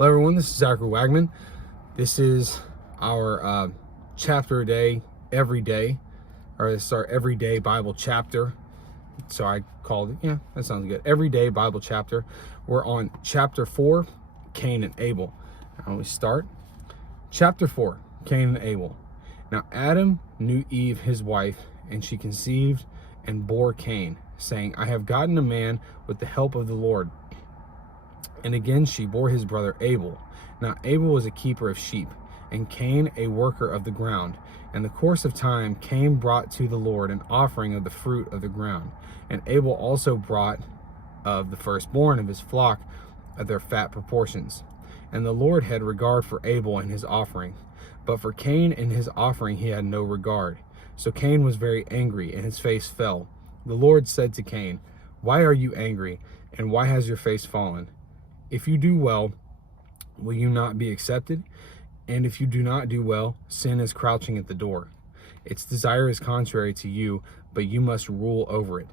Hello everyone, this is Zachary Wagman. This is our chapter a day, every day, or this is our everyday Bible chapter. So I called it, yeah, that sounds good. Everyday Bible chapter. We're on chapter 4, Cain and Abel. Now we start. Chapter 4, Cain and Abel. Now Adam knew Eve his wife, and she conceived and bore Cain, saying, I have gotten a man with the help of the Lord. And again she bore his brother Abel. Now Abel was a keeper of sheep, and Cain a worker of the ground. In the course of time Cain brought to the Lord an offering of the fruit of the ground. And Abel also brought of the firstborn of his flock of their fat proportions. And the Lord had regard for Abel and his offering, but for Cain and his offering he had no regard. So Cain was very angry, and his face fell. The Lord said to Cain, Why are you angry, and why has your face fallen? If you do well, will you not be accepted? And if you do not do well, sin is crouching at the door. Its desire is contrary to you, but you must rule over it.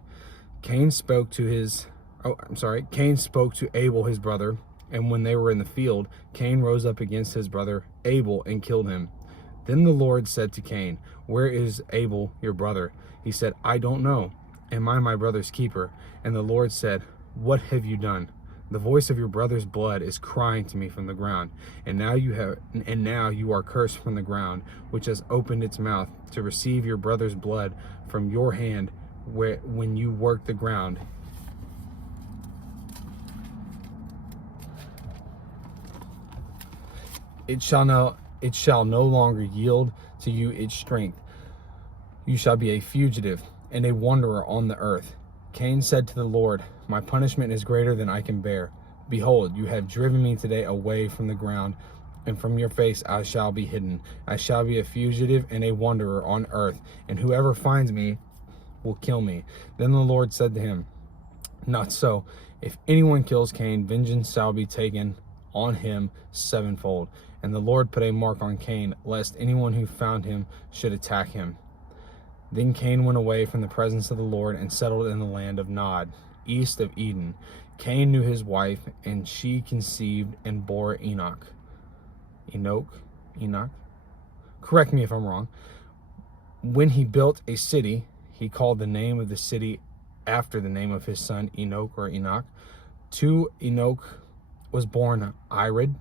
Cain spoke to Abel his brother, and when they were in the field, Cain rose up against his brother Abel and killed him. Then the Lord said to Cain, Where is Abel your brother? He said, I don't know. Am I my brother's keeper? And the Lord said, What have you done? The voice of your brother's blood is crying to me from the ground, and now you are cursed from the ground, which has opened its mouth to receive your brother's blood from your hand when you work the ground. It shall no longer yield to you its strength. You shall be a fugitive and a wanderer on the earth. Cain said to the Lord, My punishment is greater than I can bear. Behold, you have driven me today away from the ground, and from your face I shall be hidden. I shall be a fugitive and a wanderer on earth, and whoever finds me will kill me. Then the Lord said to him, Not so. If anyone kills Cain, vengeance shall be taken on him sevenfold. And the Lord put a mark on Cain, lest anyone who found him should attack him. Then Cain went away from the presence of the Lord and settled in the land of Nod, east of Eden. Cain knew his wife, and she conceived and bore Enoch. Correct me if I'm wrong. When he built a city, he called the name of the city after the name of his son Enoch. To Enoch was born Irid,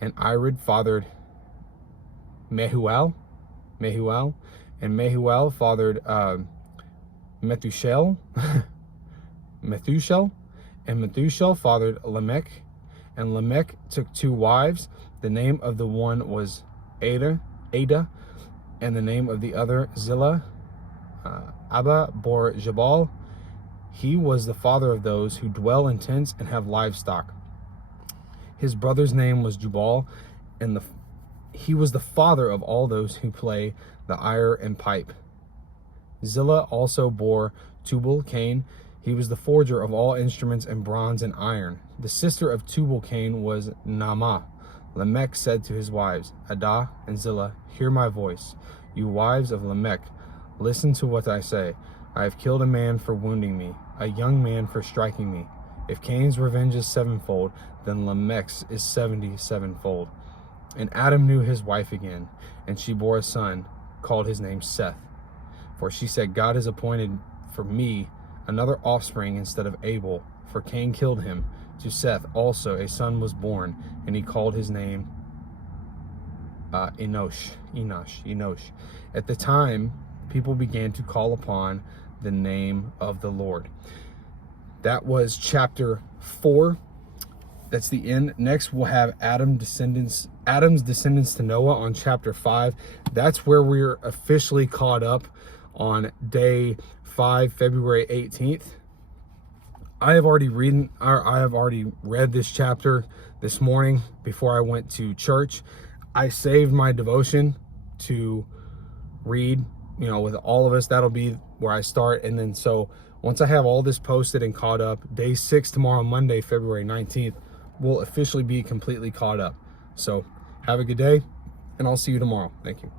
and Irid fathered Mehuel, and Mehuel fathered Methushel, and Methushel fathered Lamech, and Lamech took two wives. The name of the one was Ada, and the name of the other Zillah. Abba bore Jabal. He was the father of those who dwell in tents and have livestock. His brother's name was Jubal, and he was the father of all those who play the lyre and pipe. Zillah also bore Tubal-Cain. He was the forger of all instruments in bronze and iron. The sister of Tubal-Cain was Naamah. Lamech said to his wives, Adah and Zillah, Hear my voice. You wives of Lamech, listen to what I say. I have killed a man for wounding me, a young man for striking me. If Cain's revenge is sevenfold, then Lamech's is 77-fold. And Adam knew his wife again, and she bore a son, called his name Seth. For she said, God has appointed for me another offspring instead of Abel, for Cain killed him. To Seth also a son was born, and he called his name Enosh. At the time, people began to call upon the name of the Lord. That was chapter 4. That's the end. Next, we'll have Adam's descendants to Noah on chapter 5. That's where we're officially caught up on day 5, February 18th. I have already read this chapter this morning before I went to church. I saved my devotion to read, with all of us. That'll be where I start. And then so once I have all this posted and caught up, day 6 tomorrow, Monday, February 19th, will officially be completely caught up. So have a good day, and I'll see you tomorrow. Thank you.